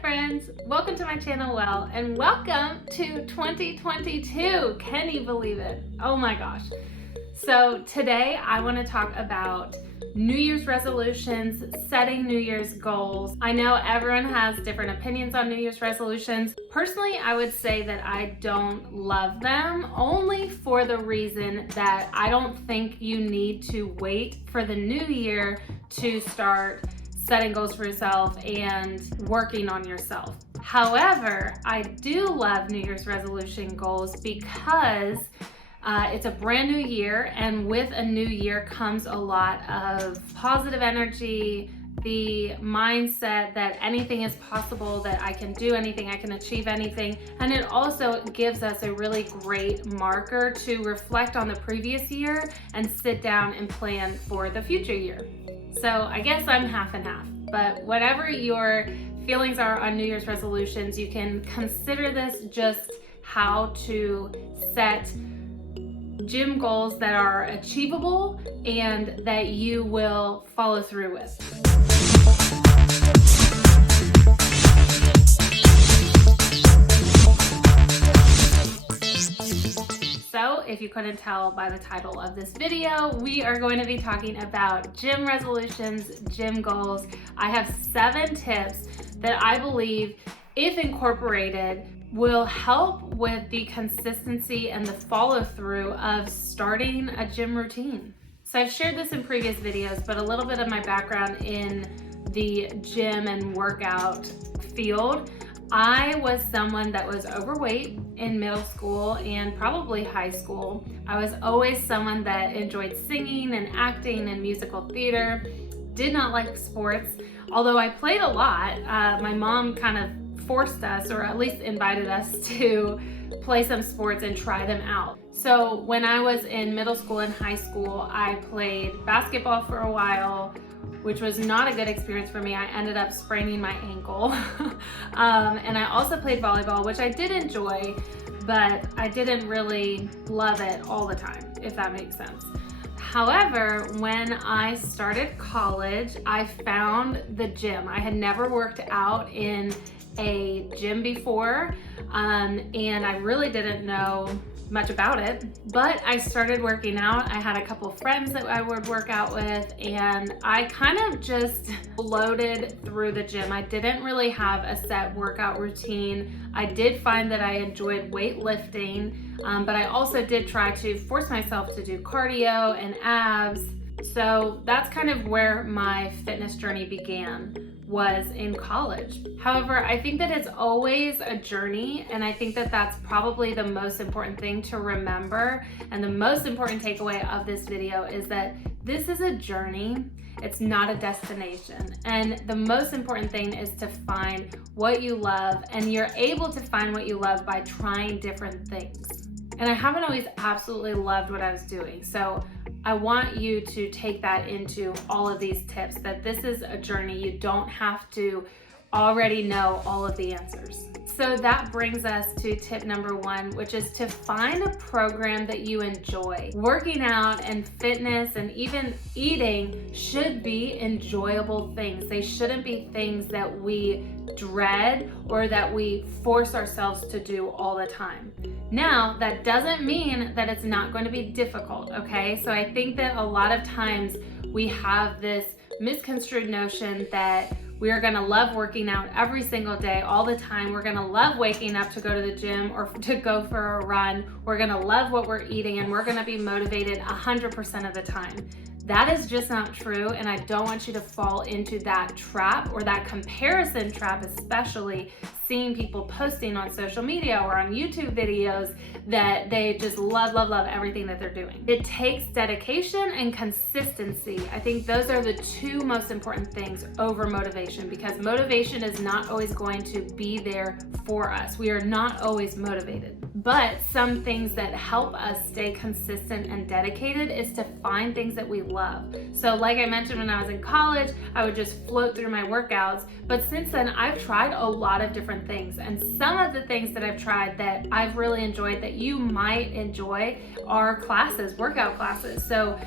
friends, welcome to my channel, and welcome to 2022. Can you believe it? Oh my gosh. So today I want to talk about New Year's resolutions, setting New Year's goals. I know everyone has different opinions on New Year's resolutions. Personally, I would say that I don't love them, only for the reason that I don't think you need to wait for the new year to start setting goals for yourself and working on yourself. However, I do love New Year's resolution goals because it's a brand new year, and with a new year comes a lot of positive energy, the mindset that anything is possible, that I can do anything, I can achieve anything. And it also gives us a really great marker to reflect on the previous year and sit down and plan for the future year. So I guess I'm half and half, but whatever your feelings are on New Year's resolutions, you can consider this just how to set gym goals that are achievable and that you will follow through with. So if you couldn't tell by the title of this video, we are going to be talking about gym resolutions, gym goals. I have 7 tips that I believe, if incorporated, will help with the consistency and the follow through of starting a gym routine. So I've shared this in previous videos, but a little bit of my background in the gym and workout field. I was someone that was overweight in middle school and probably high school. I was always someone that enjoyed singing and acting and musical theater, did not like sports, although I played a lot. My mom kind of forced us, or at least invited us, to play some sports and try them out. So when I was in middle school and high school, I played basketball for a while, which was not a good experience for me. I ended up spraining my ankle. And I also played volleyball, which I did enjoy, but I didn't really love it all the time, if that makes sense. However, when I started college, I found the gym. I had never worked out in a gym before, and I really didn't know much about it, but I started working out. I had a couple of friends that I would work out with, and I kind of just floated through the gym. I didn't really have a set workout routine. I did find that I enjoyed weightlifting, but I also did try to force myself to do cardio and abs. So that's kind of where my fitness journey began, was in college. However, I think that it's always a journey, and I think that that's probably the most important thing to remember. And the most important takeaway of this video is that this is a journey. It's not a destination. And the most important thing is to find what you love, and you're able to find what you love by trying different things. And I haven't always absolutely loved what I was doing. So I want you to take that into all of these tips, that this is a journey. You don't have to already know all of the answers. So that brings us to tip number 1, which is to find a program that you enjoy. Working out and fitness and even eating should be enjoyable things. They shouldn't be things that we dread or that we force ourselves to do all the time. Now, that doesn't mean that it's not going to be difficult, okay? So I think that a lot of times we have this misconstrued notion that we are gonna love working out every single day, all the time. We're gonna love waking up to go to the gym or to go for a run. We're gonna love what we're eating, and we're gonna be motivated 100% of the time. That is just not true, and I don't want you to fall into that trap, or that comparison trap, especially seeing people posting on social media or on YouTube videos that they just love everything that they're doing. It takes dedication and consistency. I think those are the 2 most important things over motivation, because motivation is not always going to be there for us. We are not always motivated. But some things that help us stay consistent and dedicated is to find things that we love. So like I mentioned, when I was in college, I would just float through my workouts. But since then, I've tried a lot of different things. And some of the things that I've tried that I've really enjoyed that you might enjoy are classes, workout classes. So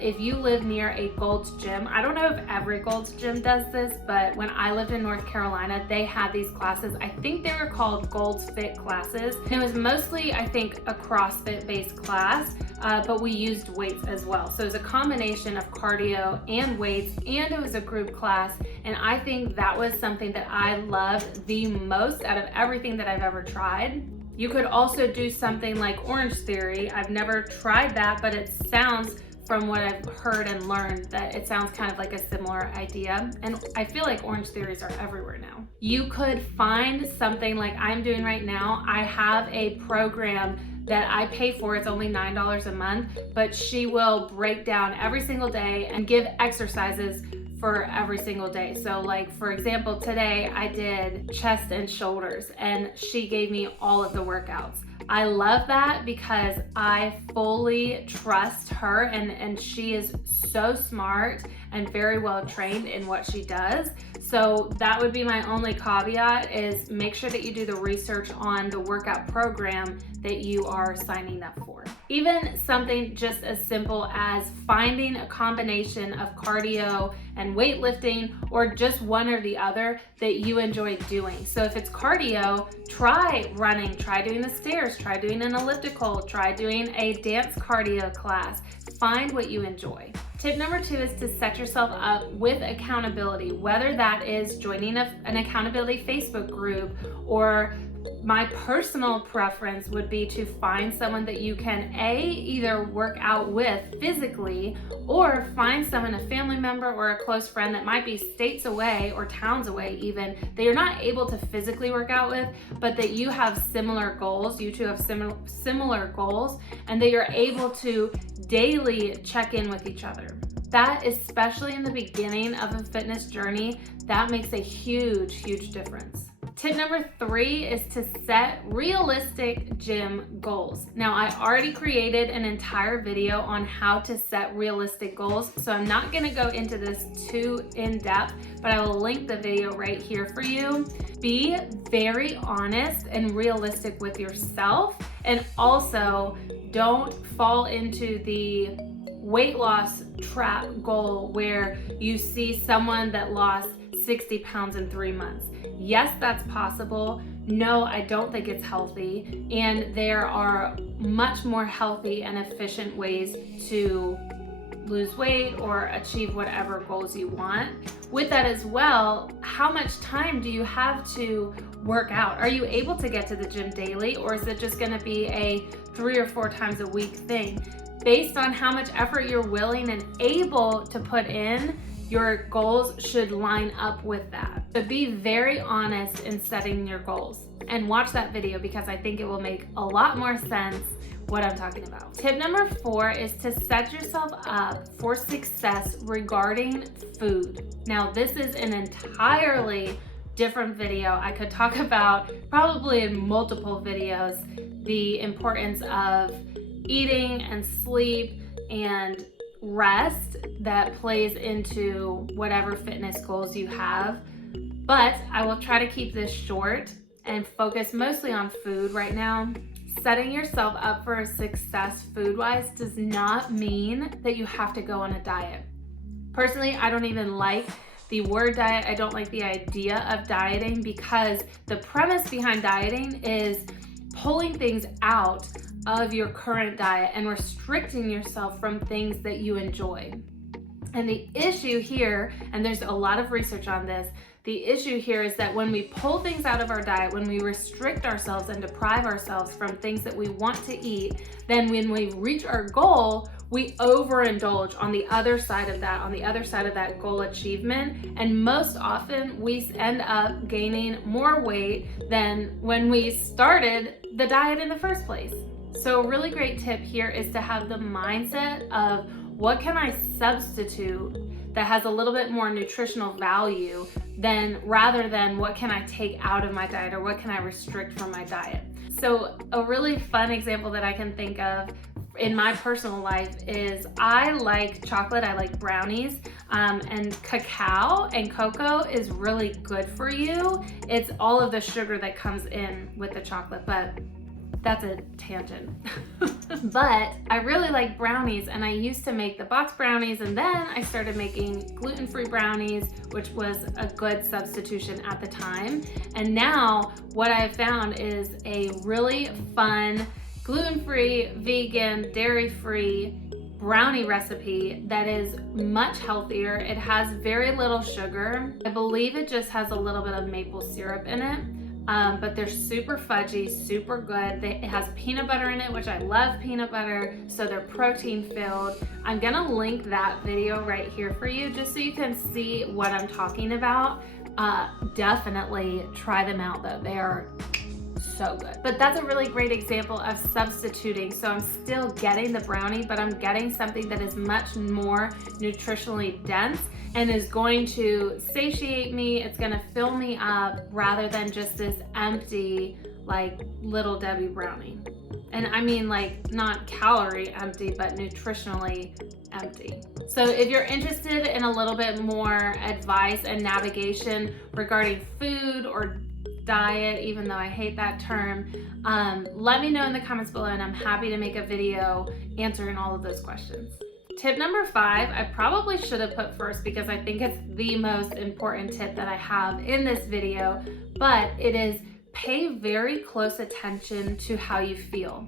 if you live near a Gold's Gym, I don't know if every Gold's Gym does this, but when I lived in North Carolina, they had these classes. I think they were called Gold's Fit classes. And it was mostly, I think, a CrossFit based class, but we used weights as well. So it was a combination of cardio and weights, and it was a group class. And I think that was something that I loved the most out of everything that I've ever tried. You could also do something like Orange Theory. I've never tried that, but it sounds, from what I've heard and learned, that it sounds kind of like a similar idea. And I feel like Orange Theories are everywhere now. You could find something like I'm doing right now. I have a program that I pay for. It's only $9 a month, but she will break down every single day and give exercises for every single day. So like, for example, today I did chest and shoulders, and she gave me all of the workouts. I love that because I fully trust her, and she is so smart and very well trained in what she does. So that would be my only caveat, is make sure that you do the research on the workout program that you are signing up for. Even something just as simple as finding a combination of cardio and weightlifting, or just one or the other that you enjoy doing. So if it's cardio, try running, try doing the stairs, try doing an elliptical, try doing a dance cardio class. Find what you enjoy. Tip number 2 is to set yourself up with accountability, whether that is joining an accountability Facebook group, or my personal preference would be to find someone that you can either work out with physically, or find someone, a family member or a close friend that might be states away or towns away even, that you're not able to physically work out with, but that you have similar goals, you two have similar goals, and that you're able to daily check in with each other. That, especially in the beginning of a fitness journey, that makes a huge, huge difference. Tip number 3 is to set realistic gym goals. Now, I already created an entire video on how to set realistic goals, so I'm not gonna go into this too in depth, but I will link the video right here for you. Be very honest and realistic with yourself, and also don't fall into the weight loss trap goal where you see someone that lost 60 pounds in 3 months. Yes, that's possible. No, I don't think it's healthy. And there are much more healthy and efficient ways to lose weight or achieve whatever goals you want. With that as well, how much time do you have to work out? Are you able to get to the gym daily, or is it just gonna be a 3 or 4 times a week thing? Based on how much effort you're willing and able to put in, your goals should line up with that. But be very honest in setting your goals, and watch that video because I think it will make a lot more sense what I'm talking about. Tip number 4 is to set yourself up for success regarding food. Now, this is an entirely different video. I could talk about, probably in multiple videos, the importance of eating and sleep and rest that plays into whatever fitness goals you have. But I will try to keep this short and focus mostly on food right now. Setting yourself up for a success food-wise does not mean that you have to go on a diet. Personally, I don't even like the word diet. I don't like the idea of dieting, because the premise behind dieting is pulling things out of your current diet and restricting yourself from things that you enjoy. And the issue here, and there's a lot of research on this, the issue here is that when we pull things out of our diet, when we restrict ourselves and deprive ourselves from things that we want to eat, then when we reach our goal, we overindulge on the other side of that goal achievement. And most often we end up gaining more weight than when we started the diet in the first place. So a really great tip here is to have the mindset of, what can I substitute that has a little bit more nutritional value rather than what can I take out of my diet, or what can I restrict from my diet. So a really fun example that I can think of in my personal life is I like chocolate, I like brownies, and cacao and cocoa is really good for you. It's all of the sugar that comes in with the chocolate, but that's a tangent. But I really like brownies, and I used to make the box brownies, and then I started making gluten-free brownies, which was a good substitution at the time. And now what I've found is a really fun gluten-free, vegan, dairy-free brownie recipe that is much healthier. It has very little sugar. I believe it just has a little bit of maple syrup in it. But they're super fudgy, super good. It has peanut butter in it, which I love peanut butter, so they're protein filled. I'm gonna link that video right here for you just so you can see what I'm talking about. Definitely try them out though. They are so good. But that's a really great example of substituting. So I'm still getting the brownie, but I'm getting something that is much more nutritionally dense and is going to satiate me. It's gonna fill me up rather than just this empty, like, Little Debbie brownie. And I mean, like, not calorie empty, but nutritionally empty. So if you're interested in a little bit more advice and navigation regarding food or diet, even though I hate that term, let me know in the comments below, and I'm happy to make a video answering all of those questions. Tip number 5, I probably should have put first because I think it's the most important tip that I have in this video, but it is pay very close attention to how you feel.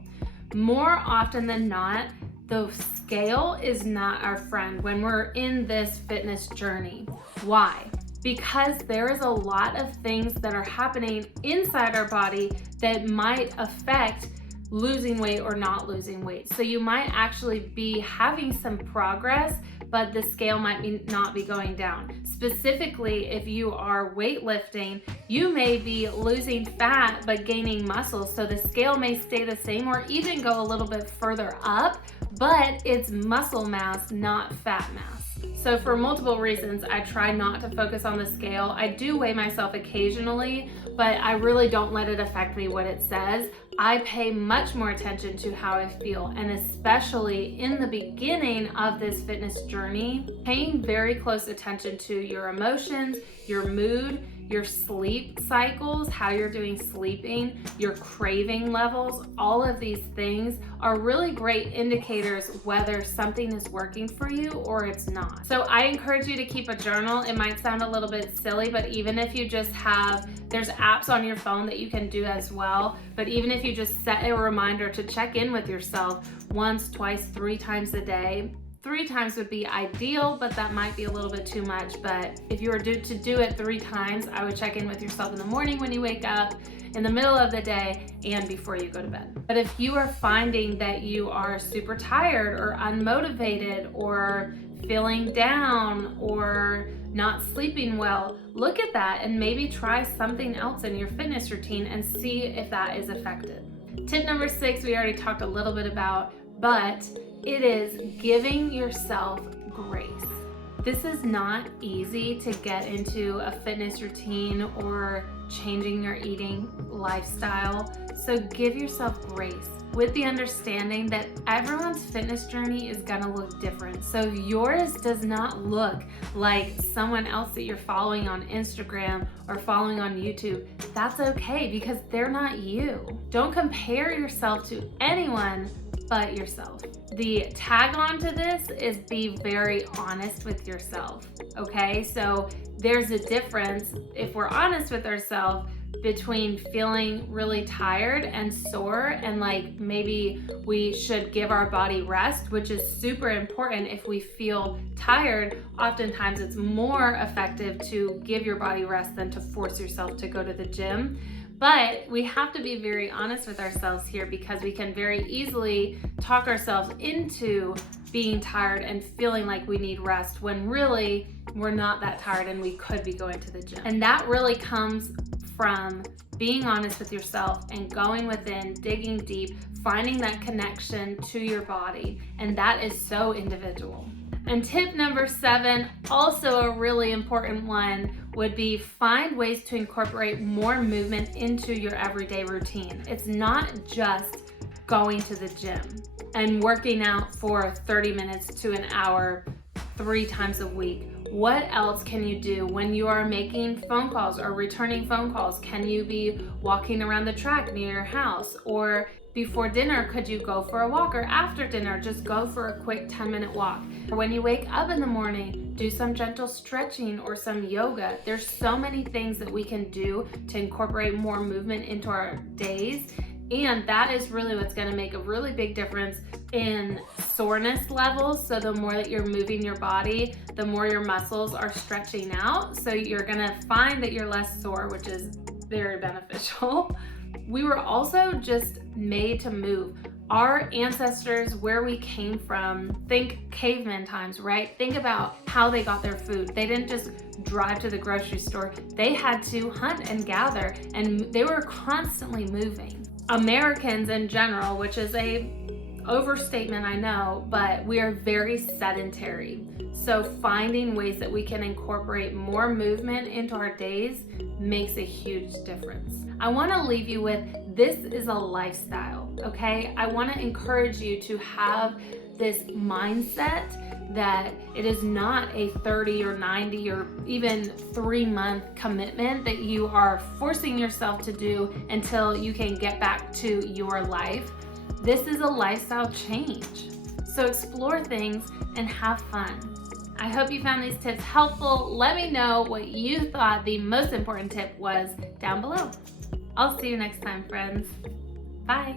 More often than not, the scale is not our friend when we're in this fitness journey. Why? Because there is a lot of things that are happening inside our body that might affect losing weight or not losing weight. So you might actually be having some progress, but the scale might not be going down. Specifically, if you are weightlifting, you may be losing fat but gaining muscle. So the scale may stay the same or even go a little bit further up, but it's muscle mass, not fat mass. So for multiple reasons, I try not to focus on the scale. I do weigh myself occasionally, but I really don't let it affect me what it says. I pay much more attention to how I feel, and especially in the beginning of this fitness journey, paying very close attention to your emotions, your mood, your sleep cycles, how you're doing sleeping, your craving levels. All of these things are really great indicators whether something is working for you or it's not. So I encourage you to keep a journal. It might sound a little bit silly, but even if you just have, there's apps on your phone that you can do as well, but even if you just set a reminder to check in with yourself once, twice, 3 times a day. 3 times would be ideal, but that might be a little bit too much. But if you were to do it 3 times, I would check in with yourself in the morning when you wake up, in the middle of the day, and before you go to bed. But if you are finding that you are super tired or unmotivated or feeling down or not sleeping well, look at that and maybe try something else in your fitness routine and see if that is effective. Tip number 6, we already talked a little bit about, but it is giving yourself grace. This is not easy to get into a fitness routine or changing your eating lifestyle. So give yourself grace with the understanding that everyone's fitness journey is gonna look different. So if yours does not look like someone else that you're following on Instagram or following on YouTube, that's okay because they're not you. Don't compare yourself to anyone but yourself. The tag on to this is be very honest with yourself, okay? So there's a difference, if we're honest with ourselves, between feeling really tired and sore and like maybe we should give our body rest, which is super important. If we feel tired, oftentimes it's more effective to give your body rest than to force yourself to go to the gym. But we have to be very honest with ourselves here because we can very easily talk ourselves into being tired and feeling like we need rest when really we're not that tired and we could be going to the gym. And that really comes from being honest with yourself and going within, digging deep, finding that connection to your body. And that is so individual. And tip number 7, also a really important one, would be find ways to incorporate more movement into your everyday routine. It's not just going to the gym and working out for 30 minutes to an hour 3 times a week. What else can you do when you are making phone calls or returning phone calls? Can you be walking around the track near your house? Or before dinner, could you go for a walk? Or after dinner, just go for a quick 10-minute walk. Or when you wake up in the morning, do some gentle stretching or some yoga. There's so many things that we can do to incorporate more movement into our days. And that is really what's going to make a really big difference in soreness levels. So the more that you're moving your body, the more your muscles are stretching out. So you're going to find that you're less sore, which is very beneficial. We were also just made to move. Our ancestors, where we came from, think caveman times, right? Think about how they got their food. They didn't just drive to the grocery store. They had to hunt and gather, and they were constantly moving. Americans in general, which is a overstatement, I know, but we are very sedentary. So finding ways that we can incorporate more movement into our days makes a huge difference. I want to leave you with, this is a lifestyle, okay? I want to encourage you to have this mindset that it is not a 30 or 90 or even 3-month commitment that you are forcing yourself to do until you can get back to your life. This is a lifestyle change. So explore things and have fun. I hope you found these tips helpful. Let me know what you thought the most important tip was down below. I'll see you next time, friends. Bye.